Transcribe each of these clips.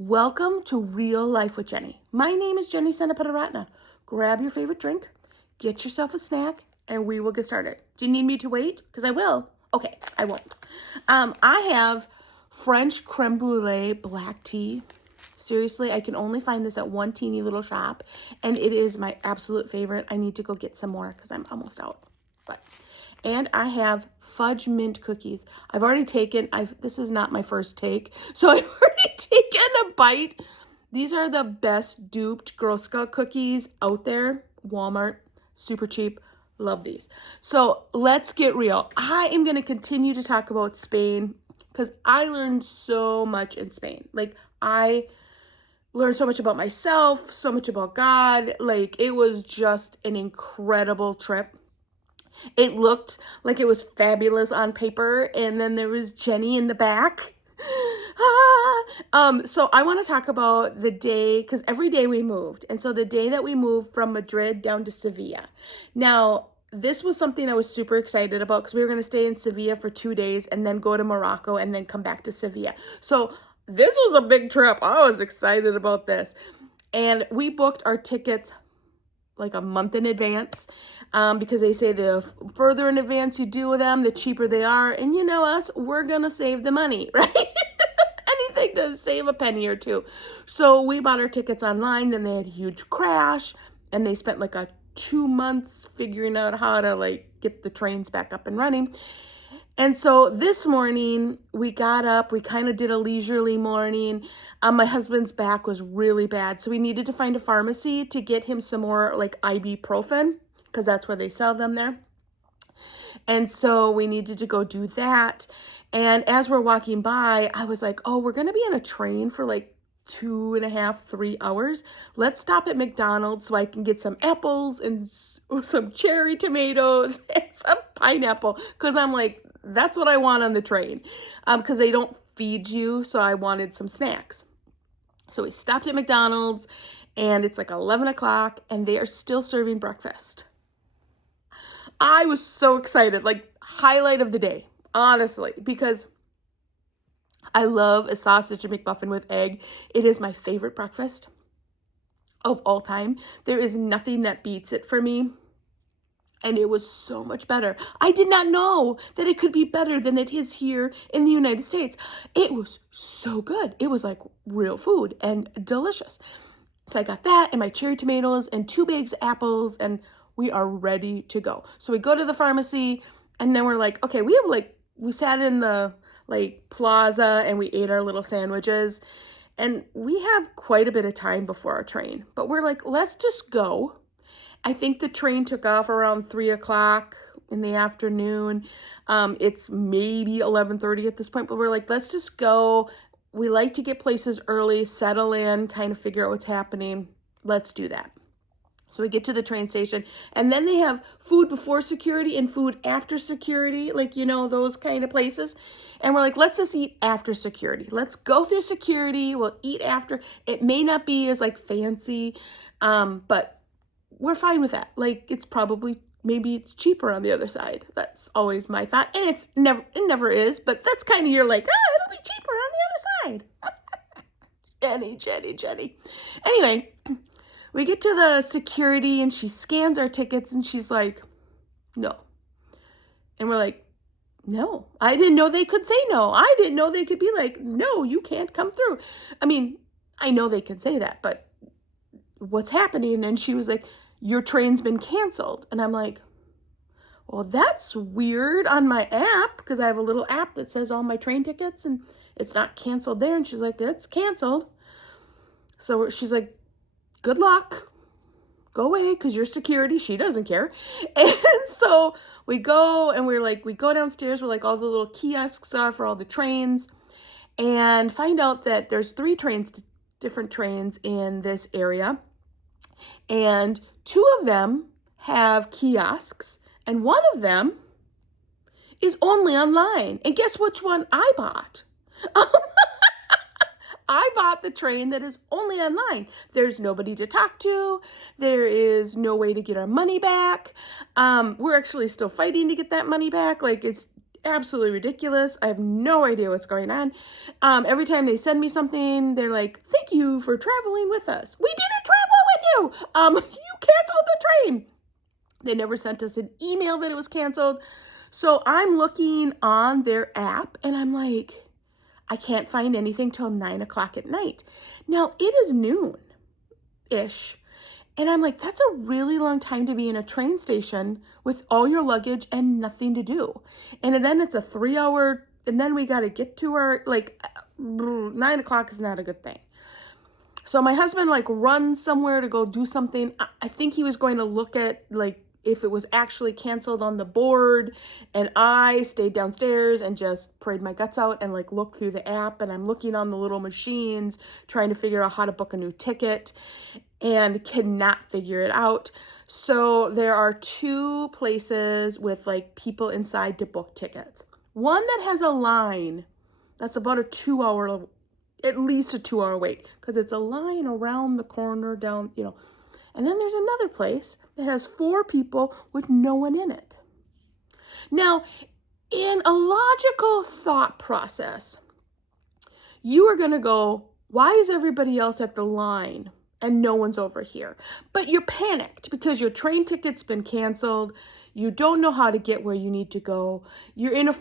Welcome to Real Life with Jenny. My name is Jenny Senaparatna. Grab your favorite drink, get yourself a snack, and we will get started. Do you need me to wait? Because I will. Okay, I won't. I have French creme brulee black tea. Seriously, I can only find this at one teeny little shop, and it is my absolute favorite. I need to go get some more because I'm almost out. And I have fudge mint cookies. I've already taken, this is not my first take, so I've already taken a bite. These are the best duped Girl Scout cookies out there. Walmart, super cheap. Love these. So let's get real. I am going to continue to talk about Spain because I learned so much in Spain. I learned so much about myself, so much about God. It was just an incredible trip. It looked like it was fabulous on paper, and then there was Jenny in the back. So I want to talk about the day, because every day we moved. And so the day that we moved from Madrid down to Sevilla. Now, this was something I was super excited about because we were going to stay in Sevilla for 2 days and then go to Morocco and then come back to Sevilla. So this was a big trip. I was excited about this. And we booked our tickets like a month in advance because they say the further in advance you do with them, the cheaper they are. And you know us, we're going to save the money, right? Anything to save a penny or two. So we bought our tickets online, then they had a huge crash, and they spent like 2 months figuring out how to get the trains back up and running. And so this morning we got up, we kind of did a leisurely morning. My husband's back was really bad. So we needed to find a pharmacy to get him some more ibuprofen because that's where they sell them there. And so we needed to go do that. And as we're walking by, I was like, oh, we're going to be on a train for 2.5, 3 hours. Let's stop at McDonald's so I can get some apples and some cherry tomatoes and some pineapple. Because I'm like, that's what I want on the train. Because they don't feed you. So I wanted some snacks. So we stopped at McDonald's and it's 11 o'clock and they are still serving breakfast. I was so excited, highlight of the day, honestly, because I love a sausage and McMuffin with egg. It is my favorite breakfast of all time. There is nothing that beats it for me. And it was so much better. I did not know that it could be better than it is here in the United States. It was so good. It was like real food and delicious. So I got that and my cherry tomatoes and 2 bags of apples and we are ready to go. So we go to the pharmacy and then we're like, okay, we sat in the plaza and we ate our little sandwiches and we have quite a bit of time before our train, but we're like, let's just go. I think the train took off around 3 o'clock in the afternoon. It's maybe 11:30 at this point, but we're like, let's just go. We like to get places early, settle in, kind of figure out what's happening. Let's do that. So we get to the train station and then they have food before security and food after security, those kind of places. And we're like, let's just eat after security. Let's go through security. We'll eat after. It may not be as fancy, but we're fine with that. It's probably, maybe it's cheaper on the other side. That's always my thought. And it never is, but that's kind of, it'll be cheaper on the other side. Jenny. Anyway, we get to the security and she scans our tickets and she's like, no. And we're like, no. I didn't know they could say no. I didn't know they could be like, no, you can't come through. I mean, I know they can say that, but what's happening? And she was like, your train's been canceled. And I'm like, well, that's weird on my app because I have a little app that says all my train tickets and it's not canceled there. And she's like, it's canceled. So she's like, good luck. Go away because you're security. She doesn't care. And so we go and we go downstairs where all the little kiosks are for all the trains and find out that there's 3 different trains in this area. And 2 of them have kiosks and 1 of them is only online. And guess which one I bought? I bought the train that is only online. There's nobody to talk to. There is no way to get our money back. We're actually still fighting to get that money back. absolutely ridiculous. I have no idea what's going on. Every time they send me something, they're like, thank you for traveling with us. We didn't travel with you. You canceled the train. They never sent us an email that it was canceled. So I'm looking on their app and I'm like, I can't find anything till 9 o'clock at night. Now it is noon-ish. And I'm like, that's a really long time to be in a train station with all your luggage and nothing to do. And then it's a 3 hour, and then we got to get to our, like, 9 o'clock is not a good thing. So my husband like runs somewhere to go do something. I think he was going to look at like if it was actually canceled on the board. And I stayed downstairs and just prayed my guts out and like looked through the app. And I'm looking on the little machines, trying to figure out how to book a new ticket and cannot figure it out. So there are two places with like people inside to book tickets. One that has a line that's about a 2 hour, at least a 2 hour wait, because it's a line around the corner down, And then there's another place that has 4 people with no one in it. Now, in a logical thought process, you are going to go, why is everybody else at the line and no one's over here? But you're panicked because your train ticket's been canceled. You don't know how to get where you need to go. You're in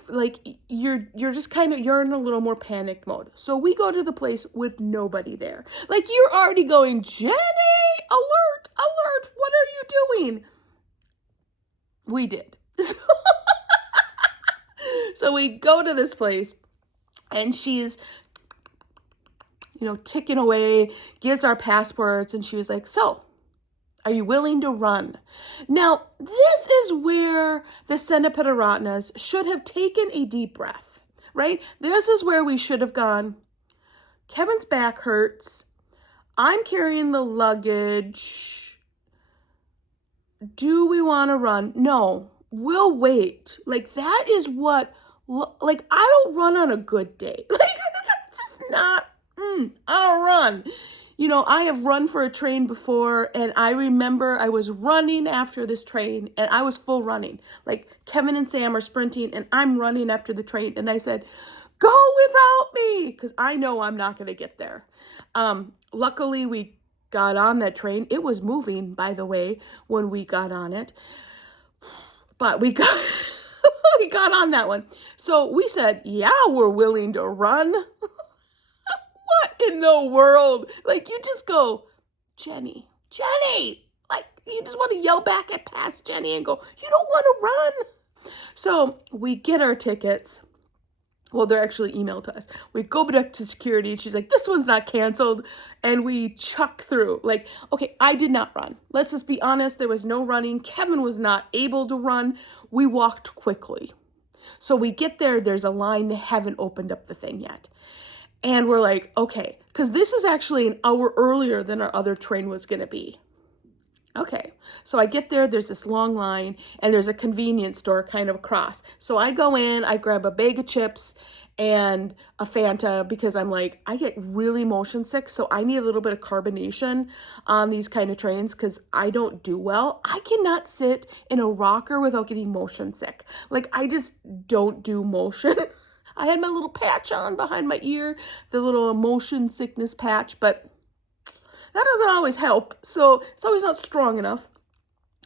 you're just kind of, you're in a little more panic mode. So we go to the place with nobody there. Like you're already going, Jenny, alert, alert, what are you doing? We did. So we go to this place and she's ticking away, gives our passports, and she was like, so, are you willing to run? Now, this is where the Senapataratnas should have taken a deep breath, right? This is where we should have gone, Kevin's back hurts, I'm carrying the luggage, do we want to run? No, we'll wait. Like, that is what, like, I don't run on a good day. Like, that's just not, I don't run. I have run for a train before, and I remember I was running after this train, and I was full running. Like, Kevin and Sam are sprinting, and I'm running after the train, and I said, go without me, because I know I'm not going to get there. Luckily, we got on that train. It was moving, by the way, when we got on it. But we got we got on that one. So we said, yeah, we're willing to run. What in the world? Like, you just go, Jenny. Like, you just want to yell back at past Jenny and go, you don't want to run. So we get our tickets. Well, they're actually emailed to us. We go back to security and she's like, this one's not canceled. And we chuck through. Like, okay, I did not run. Let's just be honest. There was no running. Kevin was not able to run. We walked quickly. So we get there. There's a line. They haven't opened up the thing yet. And we're like, okay, because this is actually an hour earlier than our other train was going to be. Okay, so I get there, there's this long line, and there's a convenience store kind of across. So I go in, I grab a bag of chips and a Fanta because I'm like, I get really motion sick, so I need a little bit of carbonation on these kind of trains because I don't do well. I cannot sit in a rocker without getting motion sick. Like, I just don't do motion. I had my little patch on behind my ear, the little motion sickness patch, but that doesn't always help. So it's always not strong enough.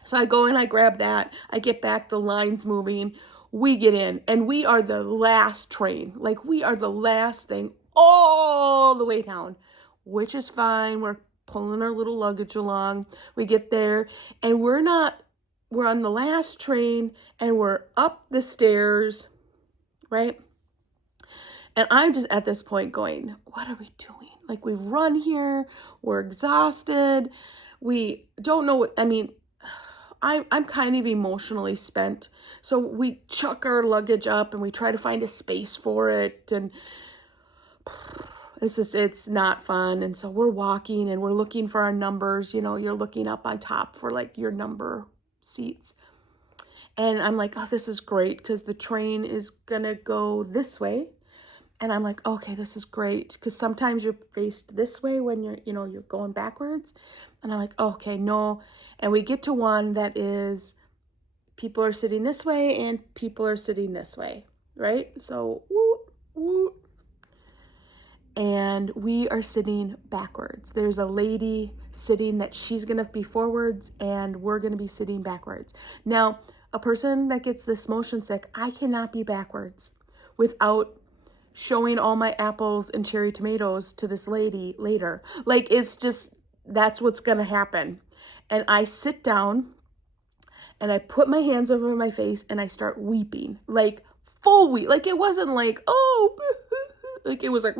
So I go in, I grab that, I get back, the line's moving, we get in, and we are the last train. Like, we are the last thing all the way down, which is fine. We're pulling our little luggage along. We get there, and we're on the last train, and we're up the stairs, right? And I'm just at this point going, what are we doing? Like, we've run here, we're exhausted, we don't know what, I'm kind of emotionally spent. So we chuck our luggage up and we try to find a space for it. And it's not fun. And so we're walking and we're looking for our numbers. You're looking up on top for like your number seats. And I'm like, oh, this is great because the train is going to go this way. And I'm like, okay, this is great. Because sometimes you're faced this way when you're going backwards. And I'm like, okay, no. And we get to one that is people are sitting this way and people are sitting this way. right? So, woo, woo. And we are sitting backwards. There's a lady sitting that she's gonna be forwards, and we're gonna be sitting backwards. Now, a person that gets this motion sick, I cannot be backwards without showing all my apples and cherry tomatoes to this lady later. Like, it's just, that's what's gonna happen. And I sit down and I put my hands over my face and I start weeping, like full weep. Like, it wasn't like, oh, like, it was like,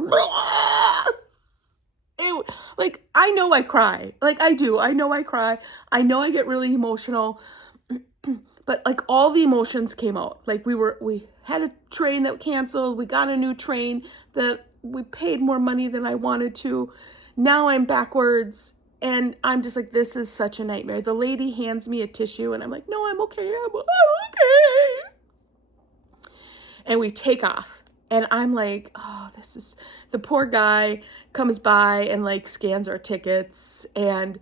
like, I know I cry. Like, I do. I know I cry. I know I get really emotional. But like, all the emotions came out. Like, we had a train that canceled. We got a new train that we paid more money than I wanted to. Now I'm backwards and I'm just like, this is such a nightmare. The lady hands me a tissue and I'm like, no, I'm okay. I'm okay. And we take off. And I'm like, oh, this is, the poor guy comes by and like scans our tickets. And,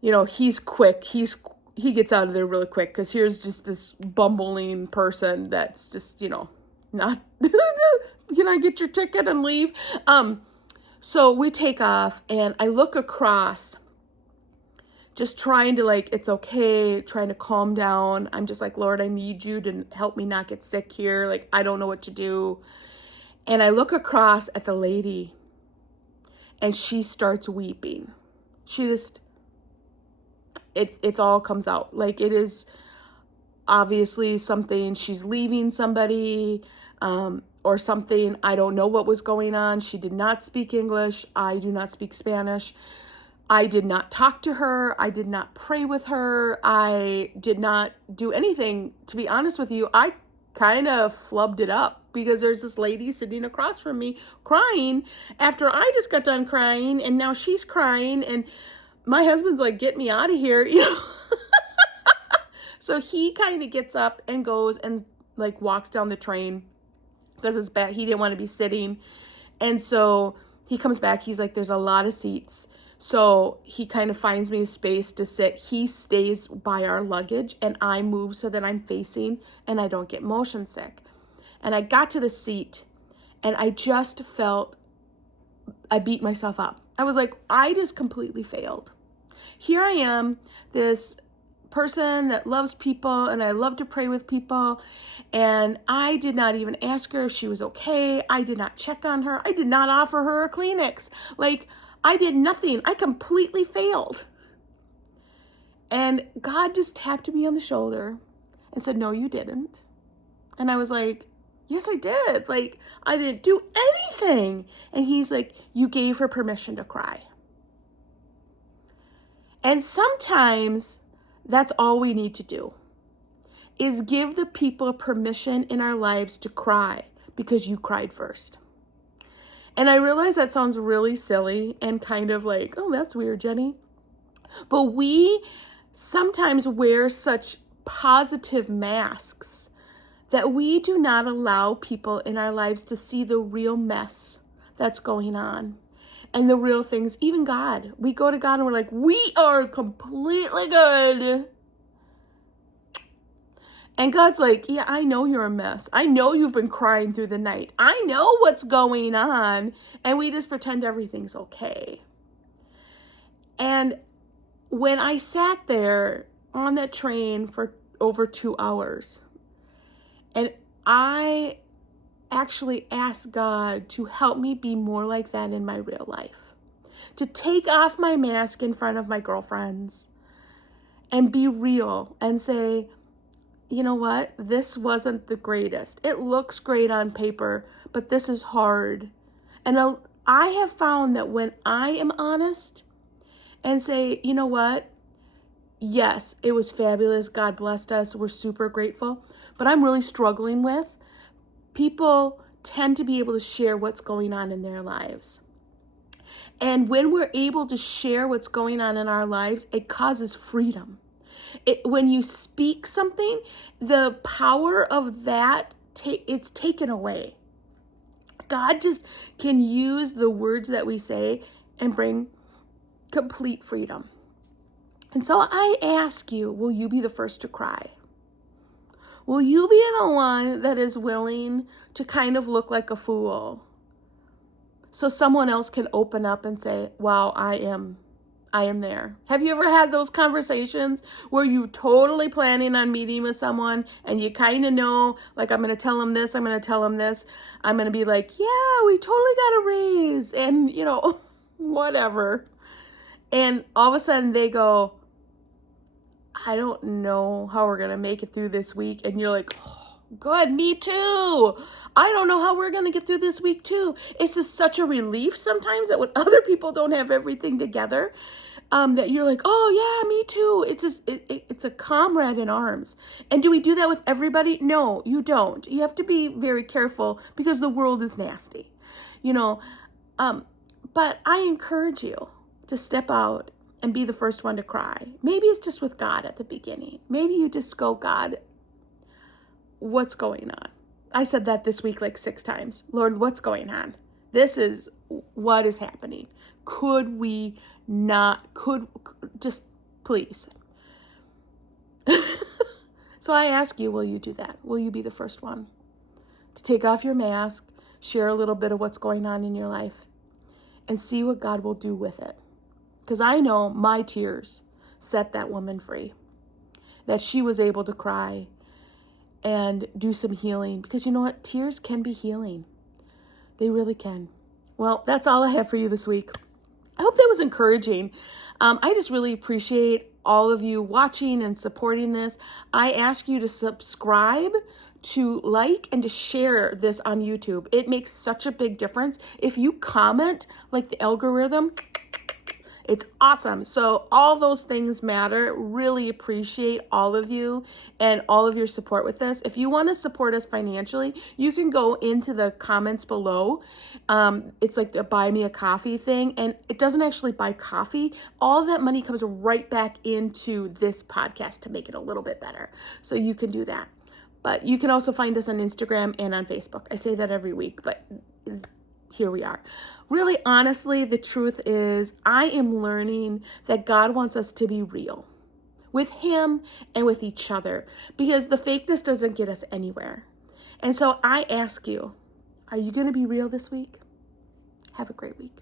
you know, he's quick. He gets out of there really quick, because here's just this bumbling person that's just, you know, not, can I get your ticket and leave? So we take off and I look across, just trying to, like, it's okay, trying to calm down. I'm just like, Lord, I need you to help me not get sick here. Like, I don't know what to do. And I look across at the lady and she starts weeping. She just, it's all comes out. Like, it is obviously something, she's leaving somebody, or something. I don't know what was going on. She did not speak English. I do not speak Spanish. I did not talk to her. I did not pray with her. I did not do anything. To be honest with you, I kind of flubbed it up, because there's this lady sitting across from me crying after I just got done crying, and now she's crying, and my husband's like, get me out of here, you know. So he kind of gets up and goes and like walks down the train, because it's bad. He didn't want to be sitting. And so he comes back. He's like, there's a lot of seats. So he kind of finds me a space to sit. He stays by our luggage and I move so that I'm facing and I don't get motion sick. And I got to the seat and I just felt, I beat myself up. I was like, I just completely failed. Here I am, this person that loves people and I love to pray with people, and I did not even ask her if she was okay. I did not check on her. I did not offer her a Kleenex. Like, I did nothing. I completely failed. And God just tapped me on the shoulder and said, no, you didn't. And I was like, yes, I did. Like, I didn't do anything. And he's like, you gave her permission to cry. And sometimes that's all we need to do, is give the people permission in our lives to cry, because you cried first. And I realize that sounds really silly and kind of like, oh, that's weird, Jenny. But we sometimes wear such positive masks that we do not allow people in our lives to see the real mess that's going on and the real things. Even God, we go to God and we're like, we are completely good. And God's like, yeah, I know you're a mess. I know you've been crying through the night. I know what's going on. And we just pretend everything's okay. And when I sat there on that train for over 2 hours, and I actually asked God to help me be more like that in my real life, to take off my mask in front of my girlfriends and be real and say, you know what? This wasn't the greatest. It looks great on paper, but this is hard. And I have found that when I am honest and say, you know what? Yes, it was fabulous. God blessed us. We're super grateful. But I'm really struggling with, people tend to be able to share what's going on in their lives. And when we're able to share what's going on in our lives, it causes freedom. When you speak something, the power of that, it's taken away. God just can use the words that we say and bring complete freedom. And so I ask you, will you be the first to cry? Will you be the one that is willing to kind of look like a fool so someone else can open up and say, wow, I am there? Have you ever had those conversations where you totally planning on meeting with someone and you kind of know, like, I'm going to tell them this, I'm going to tell them this, I'm going to be like, yeah, we totally got a raise and, whatever. And all of a sudden they go, I don't know how we're going to make it through this week. And you're like, oh, good, me too. I don't know how we're going to get through this week too. It's just such a relief sometimes that when other people don't have everything together, that you're like, oh yeah, me too. It's just, it's a comrade in arms. And do we do that with everybody? No, you don't. You have to be very careful because the world is nasty, but I encourage you to step out and be the first one to cry. Maybe it's just with God at the beginning. Maybe you just go, God, what's going on? I said that this week like 6 times. Lord, what's going on? This is what is happening. Could we not, just please. So I ask you, will you do that? Will you be the first one to take off your mask, share a little bit of what's going on in your life, and see what God will do with it? Because I know my tears set that woman free, that she was able to cry and do some healing. Because you know what? Tears can be healing. They really can. Well, that's all I have for you this week. I hope that was encouraging. I just really appreciate all of you watching and supporting this. I ask you to subscribe, to like, and to share this on YouTube. It makes such a big difference. If you comment, like the algorithm, it's awesome. So all those things matter. Really appreciate all of you and all of your support with this. If you want to support us financially, you can go into the comments below. It's like the buy me a coffee thing, and it doesn't actually buy coffee. All that money comes right back into this podcast to make it a little bit better. So you can do that. But you can also find us on Instagram and on Facebook. I say that every week, but here we are. Really, honestly, the truth is I am learning that God wants us to be real with Him and with each other, because the fakeness doesn't get us anywhere. And so I ask you, are you going to be real this week? Have a great week.